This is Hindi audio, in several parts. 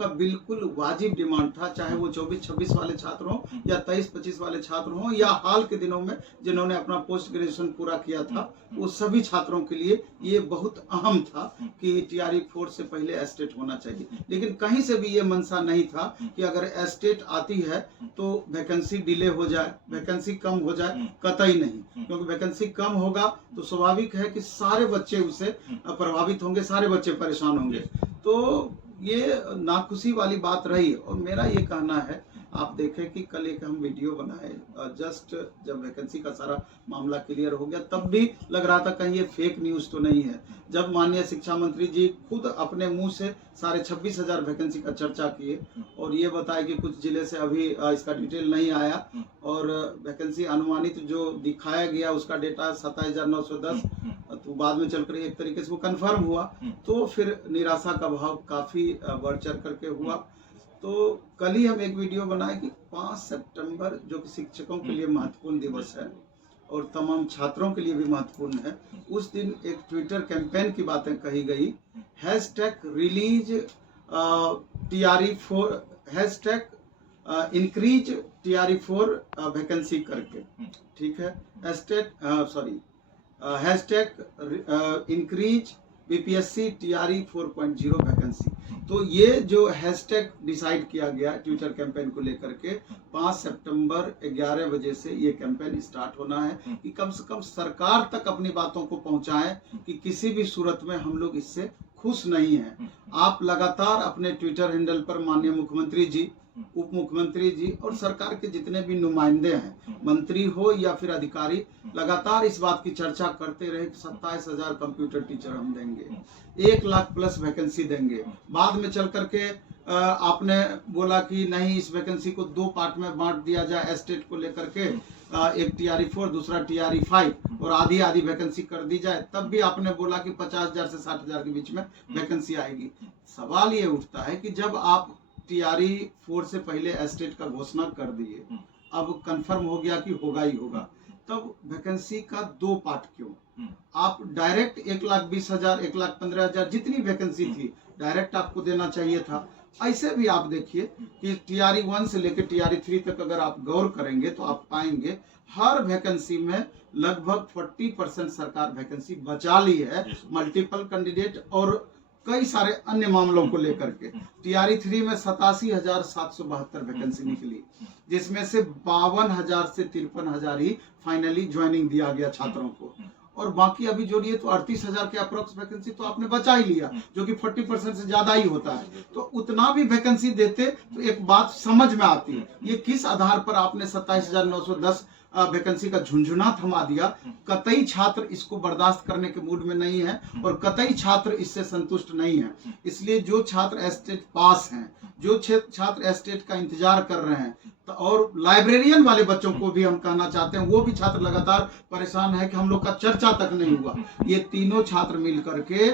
का बिल्कुल वाजिब डिमांड था, चाहे वो 24-26 वाले छात्र हों या 23-25 वाले छात्र हों या हाल के दिनों में जिन्होंने अपना पोस्ट ग्रेजुएशन पूरा किया था, वो सभी छात्रों के लिए ये बहुत अहम था कि टीआरई 4 से पहले एस्टेट होना चाहिए। लेकिन कहीं से भी ये मंशा नहीं था कि अगर एस्टेट आती है तो वैकेंसी डिले हो जाए, वैकेंसी कम हो जाए, कतई नहीं। क्योंकि वैकेंसी कम होगा तो स्वाभाविक है कि सारे बच्चे उससे प्रभावित होंगे, सारे बच्चे परेशान होंगे। तो ये नाखुशी वाली बात रही। और मेरा ये कहना है, आप देखें कि कल एक हम वीडियो बनाए, जस्ट जब वैकेंसी का सारा मामला क्लियर हो गया तब भी लग रहा था कहीं ये फेक न्यूज़ तो नहीं है। जब माननीय शिक्षा मंत्री जी खुद अपने मुंह से साढ़े 26,000 वैकेंसी का चर्चा किए और ये बताए कि कुछ जिले से अभी इसका डिटेल नहीं आया और वैकेंसी अनुमानित जो दिखाया गया उसका डेटा 27,910, तो बाद में चलकर एक तरीके से वो कंफर्म हुआ, तो फिर निराशा का भाव काफी बढ़ चढ़ करके हुआ। तो कल ही हम एक वीडियो बनाए कि 5 सितंबर जो कि शिक्षकों के लिए महत्वपूर्ण दिवस है और तमाम छात्रों के लिए भी महत्वपूर्ण है, उस दिन एक ट्विटर कैंपेन की बातें कही गई, #release TRE 4, #increase TRE 4 vacancy करके, ठीक है, #इंक्रीज बीपीएससी टीआरई 4.0 वैकेंसी। तो ये जो हैशटैग डिसाइड किया गया ट्विटर कैंपेन को लेकर के, 5 सितंबर 11 बजे से ये कैंपेन स्टार्ट होना है कि कम से कम सरकार तक अपनी बातों को पहुंचाएं कि किसी भी सूरत में हम लोग इससे खुश नहीं हैं। आप लगातार अपने ट्विटर हैंडल पर माननीय मुख्यमंत्री जी, उप मुख्यमंत्री जी और सरकार के जितने भी नुमाइंदे हैं, मंत्री हो या फिर अधिकारी, लगातार इस बात की चर्चा करते रहे कि 27,000 कंप्यूटर टीचर हम देंगे, 1 लाख प्लस वैकेंसी देंगे। बाद में चल करके आपने बोला कि नहीं, इस वैकेंसी को 2 पार्ट में बांट दिया जाए, एस्टेट को लेकर के, एक टीआरई 4 दूसरा टीआरई 5 और आधी आधी वैकेंसी कर दी जाए। तब भी आपने बोला कि 50,000 से 60,000 के बीच में वैकेंसी आएगी। सवाल ये उठता है कि जब आप टीआरई 4 से पहले एस्टेट का घोषणा कर दिए, अब कंफर्म हो गया कि होगा ही होगा, तब वैकेंसी का 2 पार्ट क्यों? आप डायरेक्ट 1,20,000, 1,15,000 जितनी वैकेंसी थी डायरेक्ट आपको देना चाहिए था। ऐसे भी आप देखिए कि टीआरई 1 से लेकर टीआरई 3 तक अगर आप गौर करेंगे तो आप पाएंगे हर वैकेंसी में लगभग 40% सरकार वैकेंसी बचा ली है, मल्टीपल कैंडिडेट और कई सारे अन्य मामलों को लेकर के। टीआरई 3 में 87,772 वैकेंसी निकली, जिसमें से 52,000 से 53,000 ही फाइनली ज्वाइनिंग दिया गया छात्रों को, और बाकी अभी जोड़िए तो 38,000 के अप्रोक्स वैकेंसी तो आपने बचा ही लिया, जो कि 40% से ज्यादा ही होता है। तो उतना भी वैकेंसी देते तो एक बात समझ में आती है, ये किस आधार पर आपने 27,910 वैकेंसी का झुंझुना थमा दिया। कतई छात्र इसको बर्दाश्त करने के मूड में नहीं है और कतई छात्र इससे संतुष्ट नहीं है। इसलिए जो छात्र एस्टेट पास हैं, जो छात्र एस्टेट का इंतजार कर रहे हैं, और लाइब्रेरियन वाले बच्चों को भी हम कहना चाहते हैं, वो भी छात्र लगातार परेशान है कि हम लोग का चर्चा तक नहीं हुआ। ये तीनों छात्र मिल करके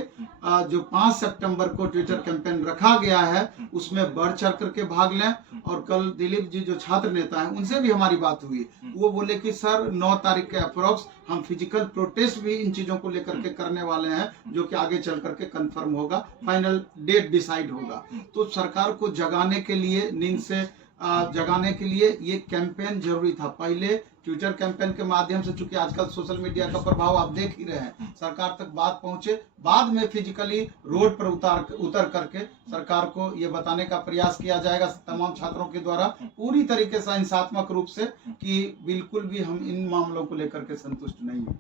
जो 5 सितंबर को ट्विटर कैंपेन रखा गया है उसमें बढ़ चढ़ करके भाग लें। और कल दिलीप जी जो छात्र नेता हैं उनसे भी हमारी बात हुई, वो बोले कि सर 9 तारीख के अप्रोक्स हम फिजिकल प्रोटेस्ट भी इन चीजों को लेकर के करने वाले हैं, जो कि आगे चल करके कंफर्म होगा, फाइनल डेट डिसाइड होगा। तो सरकार को जगाने के लिए, नींद से जगाने के लिए ये कैंपेन जरूरी था। पहले ट्विटर कैंपेन के माध्यम से, चूंकि आजकल सोशल मीडिया का प्रभाव आप देख ही रहे हैं, सरकार तक बात पहुंचे, बाद में फिजिकली रोड पर उतर करके सरकार को ये बताने का प्रयास किया जाएगा तमाम छात्रों के द्वारा पूरी तरीके से हिंसात्मक रूप से कि बिल्कुल भी हम इन मामलों को लेकर के संतुष्ट नहीं है।